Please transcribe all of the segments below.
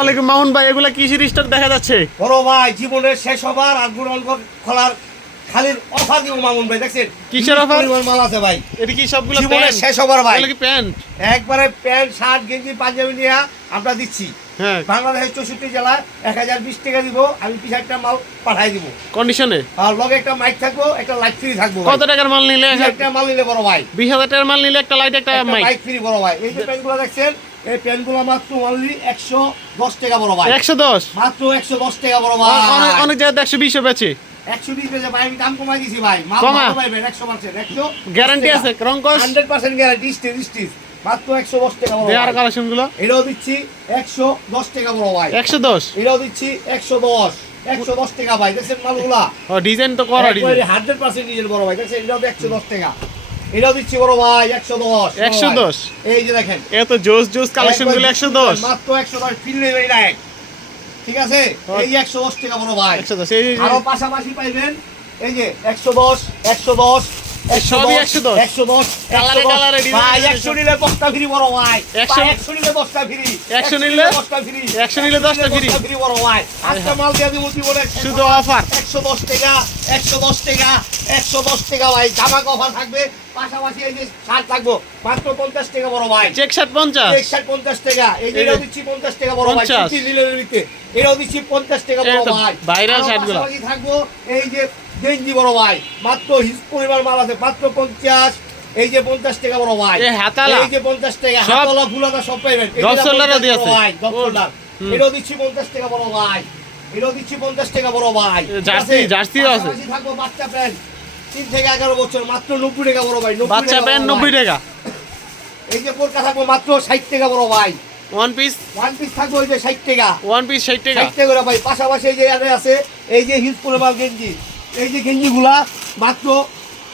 আলাইকুম। মামুন ভাই এগুলা স্টক দেখা যাচ্ছে? বড় ভাই জীবনের শেষ হবার আর গুণ খোলার খালির অফার দিব মামুন ভাই দেখছেন? কিসের কি offer? পরিমাণ মাল আছে ভাই। এটা কি সবগুলো জীবনের শেষ হবার ভাই। এগুলো কি প্যান্ট? একবারে প্যান্ট শার্ট গেঞ্জি পাঞ্জাবি নিয়ে আমরা দিচ্ছি। হ্যাঁ। বাংলাদেশের চৌষট্টি জেলায় এক হাজার বিশ টাকা দিব আমি একটা মাল পাঠাই দিব। কন্ডিশনে আর লগে একটা মাইক থাকব একটা লাইট ফ্রি থাকব কত টাকার মাল নিলে? একটা মাল নিলে বড় ভাই। বিশ হাজার টাকার মাল নিলে একটা লাইট একটা মাইক মাইক ফ্রি বড় ভাই। এই যে প্যান্টগুলো দেখছেন এই প্যান্টগুলো মাত্র অনলি একশো দশ টাকা বড় ভাই। একশো দশ? মাত্র একশো দশ টাকা বড় ভাই। অনেক জায়গায় একশো বিশও বেছে একশো বিশ বেজে ভাই আমি দাম কমাই দিছি ভাই। কমা? পাইবেন? একশো পার্সেন্ট। একশো গ্যারান্টি আছে রঙ্কস hundred percent guarantee stitch stitch মাত্র একশো দশ টাকা বড় দেয়ার কালেকশনগুলো এটাও দিচ্ছি একশো দশ টাকা বড় ভাই। একশো দশ? এটাও দিচ্ছি একশো দশ। একশো দশ টাকা ভাই। দেখছেন মালগুলা? ডিজাইন তো করা ডিজাইন। হান্ড্রেড পার্সেন্ট নিজের বড় ভাই। দেখছেন এটাও একশো দশ টাকা। এটা দিচ্ছি বড় ভাই 110 110 এই যে দেখেন। এত জোস জোস কালেকশনগুলো 110 মাত্র একশো দশ নেই না এক ঠিক আছে? হ্যাঁ। এই 110 টাকা বড় ভাই। 110 এই পাশাপাশি পাইবেন এই যে 110 110 একশো দশ টাকা একশো দশ টাকা একশো দশ থাকবে। পাশাপাশি এই যে শার্ট লাগবো। মাত্র পঞ্চাশ টাকা বড় ভাই। চেক শার্ট পঞ্চাশ। টাকা। এই দিচ্ছি পঞ্চাশ টাকা বড় ভাই। এটাও দিচ্ছি পঞ্চাশ টাকা বড় ভাই। থাকব এই যে গেঞ্জি বড় ভাই। মাত্র হিস পরিমাণ মাল আছে মাত্র পঞ্চাশ এই যে পঞ্চাশ টাকা বড় ভাই। এই যে পঞ্চাশ টাকা হাতলা সব পাইবেন দশ যেটা শোল্ডারও 50 দিয়েছে। বড় ভাই দশ ও, শোল্ডার হুম। এটাও দিচ্ছি পঞ্চাশ টাকা বড় ভাই। এটাও দিচ্ছি পঞ্চাশ টাকা বড় ভাই। ঠিক জার্সি, আছে? পাশাপাশি থাকব বাচ্চা প্যান্ট। তিন থেকে এগারো বছর মাত্র নব্বই টাকা বড় ভাই 90 বাচ্চা প্যান্ট নব্বই টাকা। এই যে থাকব মাত্র ষাট টাকা বড় ভাই। ওয়ান পিস ওয়ান পিস থাকবে ওই যে ষাট টাকা। ওয়ান পিস ষাট টাকা। ষাট টাকা ভাই। পাশাপাশি এই যে আছে এই যে হিউজ পরিমাণ গেঞ্জি। এই যে গেঞ্জিগুলা মাত্র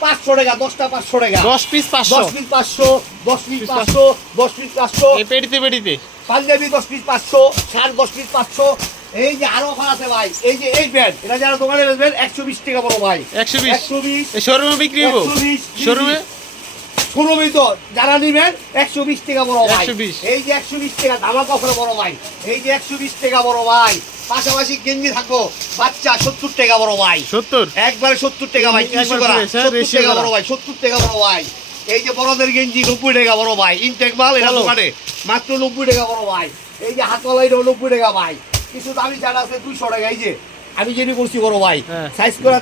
পাঁচশো টাকা দশটা পাঁচশো টাকা। দশ পিস পাঁচশো। দশ পিস পাঁচশো দশ পিস পাঁচশো দশ পিস পাঁচশো। পেটিতে পেটিতে। পাঞ্জাবি দশ পিস পাঁচশো শার্ট দশ পিস পাঁচশো। এই যে আরও অফার আছে ভাই এই যে এই প্যান্ট এটা যারা দোকানে বেচবেন একশো বিশ টাকা বড় ভাই। একশো বিশ। একশো বিশ শোরুমে বিক্রি হব? শোরুমে শোরুমে তো যারা নিবেন একশো বিশ টাকা বড় ভাই। 120 এই যে একশো বিশ টাকা ধামা কখনো বড় ভাই। এই যে একশো বিশ টাকা বড় ভাই। পাশাপাশি গেঞ্জি থাকব। বাচ্চা সত্তর টাকা বড় ভাই। সত্তর? একবারে সত্তর টাকা ভাই তিনশো করা হ্যাঁ, সত্তর টাকা। বড় ভাই সত্তর টাকা বড় ভাই। এই যে বড়দের গেঞ্জি নব্বই টাকা বড় ভাই। ইনটেক মাল এটা দোকানে। মাত্র নব্বই টাকা বড় ভাই। এই যে হাতওয়ালা এটাও নব্বই টাকা ভাই। কিছু দামি ছাড় আছে দুইশো টাকা এই যে। আমি যেটি করছি বড় ভাই হ্যাঁ। সাইজ করা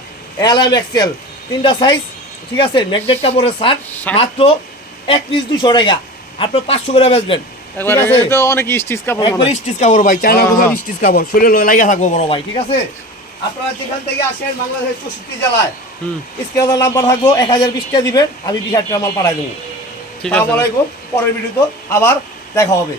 এল এম এক্সেল তিনটা সাইজ ঠিক আছে? ম্যাগনেট কাপড়ের শার্ট। মাত্র এক পিস দুশো টাকা। আপনার পাঁচশো করে বেচবেন। একবার ঠিক আছে? এই তো অনেক স্টিচ কাপড় একবার স্টিচ কাপড় ভাই চাইনা হ্যাঁ, কোথাও হ্যাঁ। স্টিচ কাপড়? শরীরে লাগিয়ে থাকব বড় ভাই ঠিক আছে? আপনারা যেখান থেকে আসেন বাংলাদেশের চৌষট্টি জেলায় নাম্বার থাকব এক হাজার বিশটা দিবেন আমি বিশ হাজার টাকা মাল পাঠাই দেবো। ঠিক আছে। পরের ভিডিওতে আবার দেখা হবে।